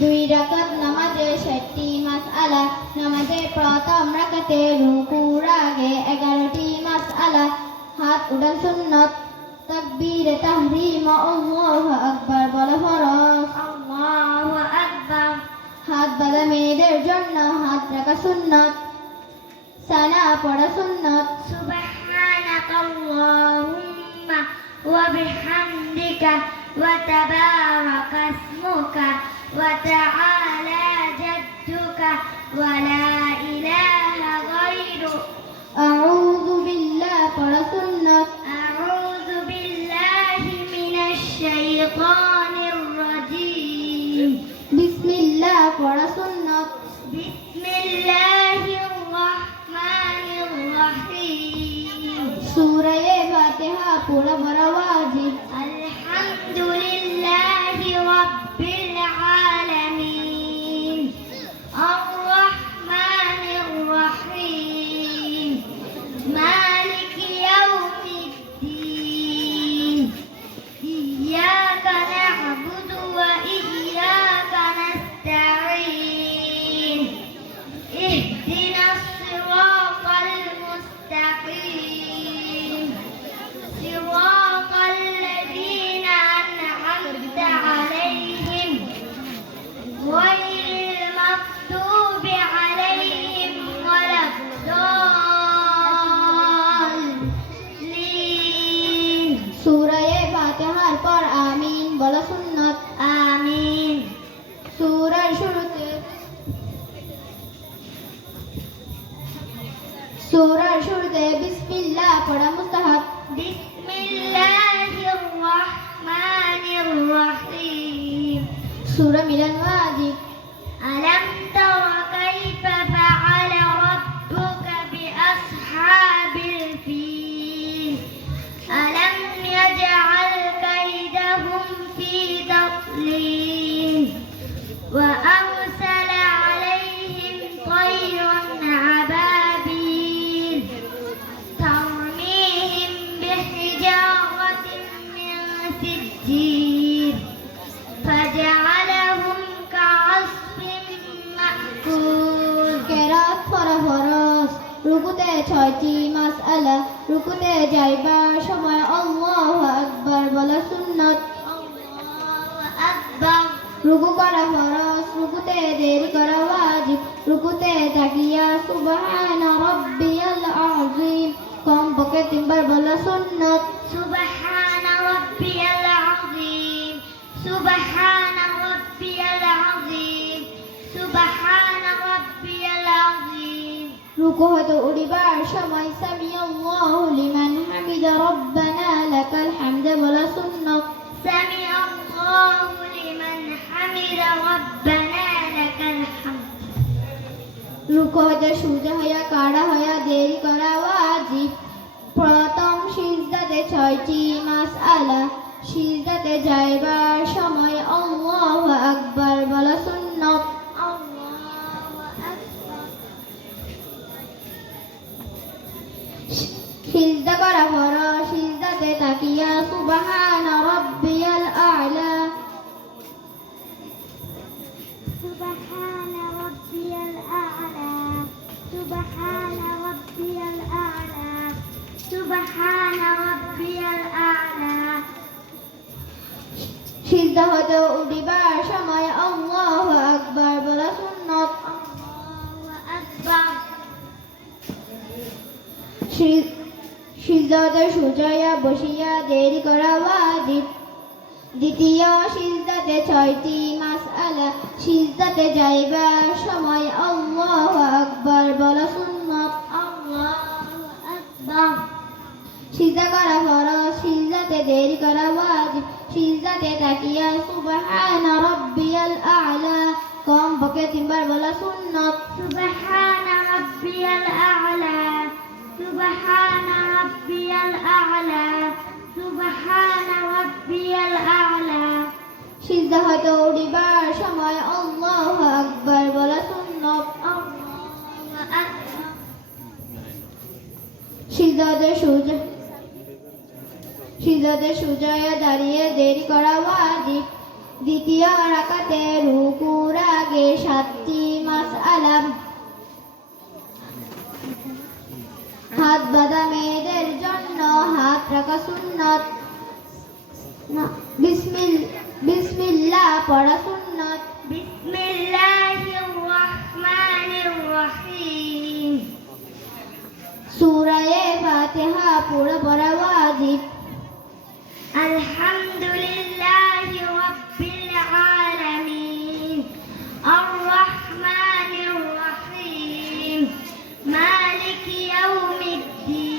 দুই রাকাত নামাজে 60টি মাসআলা। নামাজে প্রথম রাকাতে রুকুর আগে 11টি মাসআলা। হাত উঠান সুন্নাত। তাকবীরে তাহরীম আল্লাহু আকবার বলা ফরজ। আল্লাহু আকবার। হাত বাঁধা মেয়েদের জন্য হাত রাখা সুন্নাত। সানা পড়া সুন্নাত। সুবহানাকাল্লাহুম্মা ওয়া বিহামদিকা ওয়া তাবারাকা ইসমুকা ওয়া তাআলা জাদ্দুকা ওয়া লা ইলাহা গায়রুক। আউযু বিল্লাহ পড়া সুন্নাত। আউযু বিল্লাহি মিনাশ শাইতানির রাজীম। বিসমিল্লাহ পড়া সুন্নাত। বিসমিল্লাহির রাহমানির রাহিম। সূরা ফাতিহা পড়া বড় ওয়াজিব। আলহামদুলিল্লাহি রাব্বিল আলামিন। আর-রাহমানির রাহিম। মালিকি ইয়াউমিদ্দিন। ইয়্যাকা না'বুদু ওয়া ইয়্যাকা নাস্তাঈন। ইহদিনাস সিরাতাল মুস্তাকিম। সিরাতাল লাযীনা আন'আমতা আলাইহিম গায়রিল মাগদুবি আলাইহিম ওয়ালাদ-দাল্লিন। সূরা ফাতিহার পর আমিন বলা সুন্নাত। আমিন। সূরার শুরুতে বিসমিল্লাহ পড়া মুস্তাহাব। বিসমিল্লাহির রাহমানির রাহিম। সূরা মিলান ওয়াজিব। আলাম তারা কাইফা ফাআলা রাব্বুকা বিআসহাবিল ফিল। আলাম ইয়াজআল কাইদাহুম ফি তাদলিল ওয়া আরসালা আলাইহিম তায়রান আবাবিল ترميهم بحجارة من سجيل فجعلهم كعصف مأكول। কেরাত পড়া ফরজ। রুকুতে 6টি মাসআলা। রুকুতে যাইবার সময় আল্লাহু আকবার বলা সুন্নাত। আল্লাহু আকবার। রুকু করা ফরজ। রুকুতে দেরি করা ওয়াজিব। রুকুতে তাকিয়া সুবহানা রাব্বিয়াল আযীম কমপক্ষে 3 বার বলা সুন্নাত। সুবহানা রাব্বিয়াল আযীম। সুবহানা রাব্বিয়াল আযীম। সুবহানা রাব্বিয়াল আযীম। রুকু হতে উঠিবার সময় সামিআল্লাহু লিমান হামিদা রব্বানা লাকাল হামদ বলা সুন্নাত। সামিআল্লাহু লিমান হামিদা রব্বানা লাকাল হামদ। রুকু হতে সোজা হইয়া কাড়া হইয়া দেরি করা ওয়াজিব। প্রথম সিজদাতে 6টি মাসআলা। সিজদাতে যাইবার সময় আল্লাহু আকবার বলা সুন্নাত। আল্লাহু আকবার। সিজদা করা ফরজ। সিজদাতে তাকিয়া সুবহানা রাব্বিয়াল আ'লা। সুবহানা রাব্বিয়াল আ'লা। সুবহানা রাব্বিয়াল আ'লা। সুবহানা রাব্বিয়াল আ'লা। সিজদা হতে উঠিবার সময় আল্লাহু আকবার বলা সুন্নাত। আল্লাহু আকবার। সিজদাতে সুজাইয়া বসিয়া দেরি করা ওয়াজিব। দ্বিতীয় সিজদাতে 6টি মাসআলা। সিজদাতে যাইবার সময় আল্লাহু আকবার বলা সুন্নাত। আল্লাহু আকবার। সিজদা করা ফরজ। সিজদাতে দেরি করা ওয়াজিব। সিজদাতে তাকিয়া সুবহানা রাব্বিয়াল আ'লা কমপক্ষে 3 বার বলা সুন্নাত। সুবহানা রাব্বিয়াল আ'লা। সুবহানা রাব্বিয়াল আ'লা। সুবহানা রাব্বিয়াল আ'লা। সিজদা হতে উঠিবার সময় আল্লাহু আকবার বলা সুন্নাত। আল্লাহু আকবার। সিজদাতে সুজাইয়া দাঁড়িয়ে দেরি করা ওয়াজিব। দ্বিতীয় রাকাতে রুকুর আগে 7টি মাসআলা। হাত বাঁধা মেয়েদের জন্য হাত রাখা সুন্নত। বিসমিল্লাহ পড়া সুন্নত। বিসমিল্লাহির রহমানির রহিম। সূরা ফাতিহা পুরো পড়া ওয়াজিব। আলহামদুলিল্লাহি রাব্বিল আলামিন আর রহমানির রহিম মালিকি ইয়াউমিদ্দিন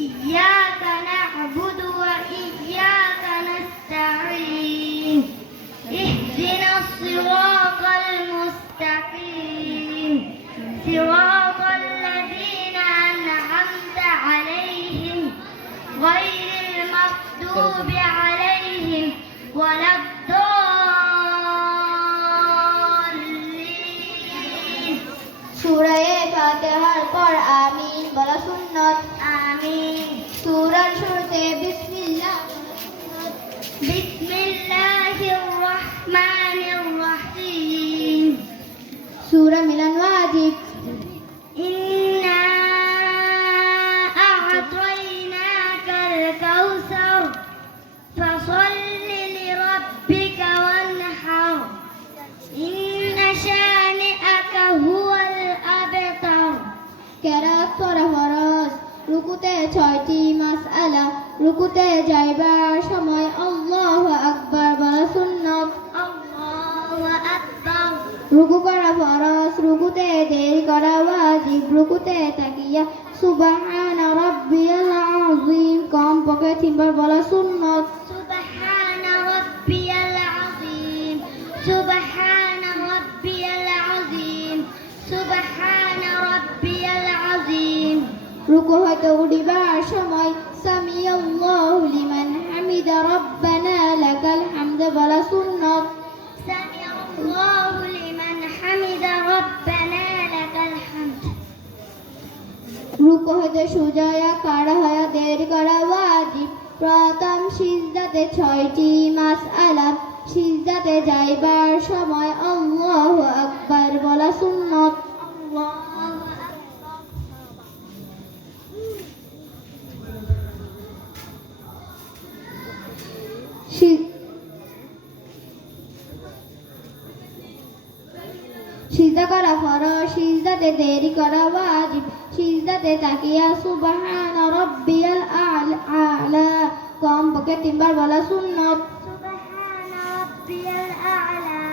ইয়্যাকা না'বুদু ওয়া ইয়্যাকা নাস্তাঈন ইহদিনাস সিরাতাল মুস্তাকিম সিরাতাল লাযীনা আন'আমতা আলাইহিম غير المغضوب عليهم ولا الضالين সূরা ফাতিহার পর আমিন বলা সুন্নত। آمين সূরার শুরুতে বিসমিল্লাহ। بسم الله الرحمن الرحيم সূরা মিলান ওয়াজিব। إنا أعطيناك الكوثر فصل لربك وانحر إن شانئك هو الأبتر কেরাত পড়া ফরজ। রুকুতে 6টি মাসআলা। রুকুতে যাইবার সময় আল্লাহু আকবার বলা সুন্নত। الله أكبر রুকু করা ফরজ। রুকুতে দেরি করা ওয়াজিব। রুকুতে তাকিয়া সুবহানা রাব্বিয়াল আযীম কমপক্ষে 3বার বলা সুন্নত। سبحان ربي العظيم سبحان ربي العظيم سبحان ربي العظيم রুকু হতে উঠিবার সময় সামিআল্লাহু লিমান হামিদা রব্বানা লাকাল হামদ বলা সুন্নত। سمع الله لمن حمد ربنا لك الحمد রুকু হতে সুজায়া কারা হয়ে দেরি করা ওয়াজিব। প্রথম সিজদাতে 6টি মাসআলা। সিজদাতে যাইবার সময় আল্লাহু আকবার বলা সুন্নত। الله أكبر সিজদা করা ফরজ। সিজদাতে দেরি করা ওয়াজিব। সিজদাতে তাকিয়া সুবহানা রাব্বিয়াল আ'লা কমপক্ষে 3বার বলা সুন্নত। سبحان ربي الأعلى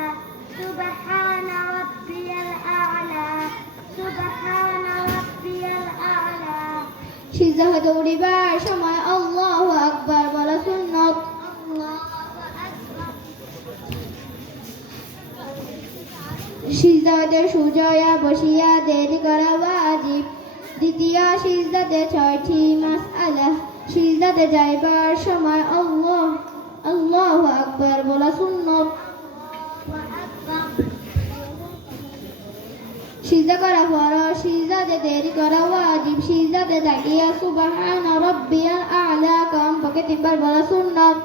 سبحان ربي الأعلى سبحان ربي الأعلى সিজদা হতে উঠিবার সময় আল্লাহু আকবার বলা সুন্নত। الله أكبر সিজদা হতে সুজায়া বসিয়া দেরি করা ওয়াজিব। দ্বিতীয় সিজদাতে 6টি মাসআলা। সিজদাতে যাইবার সময় আল্লাহু আকবার বলা সুন্নত। সিজদা করা ফরজ। সিজদাতে দেরি করা ওয়াজিব। সিজদাতে তাকিয়া সুবহানা রাব্বিয়াল আ'লা কমপক্ষে 3বার বলা সুন্নত।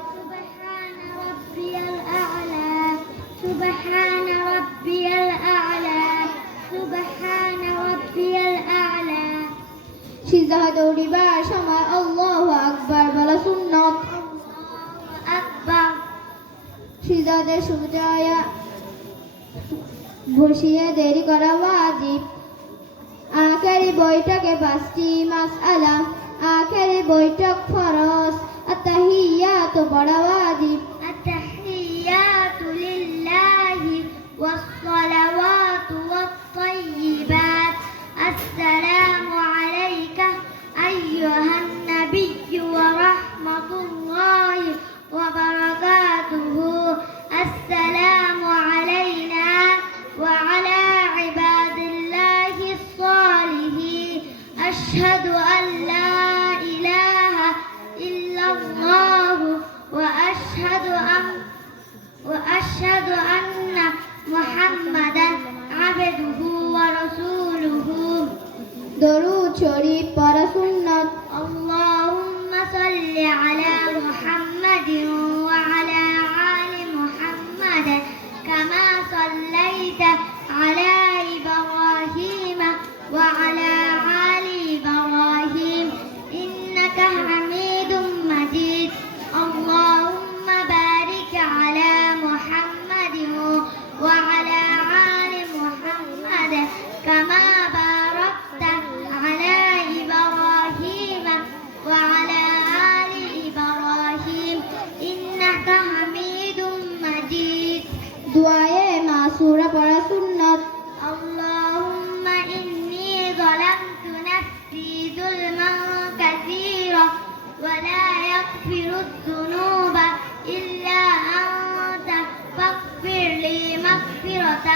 سبحان ربي الأعلى سبحان ربي الأعلى সিজদা হতে উঠিবার সময় আল্লাহু আকবার বলা সুন্নত। أكبر সিজদাতে সুজায়া বসিয়া দেরি করা ওয়াজিব। আখেরি বৈঠকে 5টি মাসআলা। আখেরি বৈঠক ফরজ। আত্তাহিয়াতু পড়া ওয়াজিব। التحيات لله والصلوات والطيبات السلام عليك أيها النبي ورحمة الله وبركاته السلام علينا وعلى عباد الله الصالحين أشهد أن لا إله إلا الله وأشهد أن محمدا عبده ورسوله দরুদ শরীফ পড়া সুন্নত। اللهم صل على محمد وعلى آل সূরা পড়া সুন্নাত। اللهم إني ظلمت نفسي ظلما كثيرا ولا يغفر الذنوب إلا أنت فاغفر لي مغفرة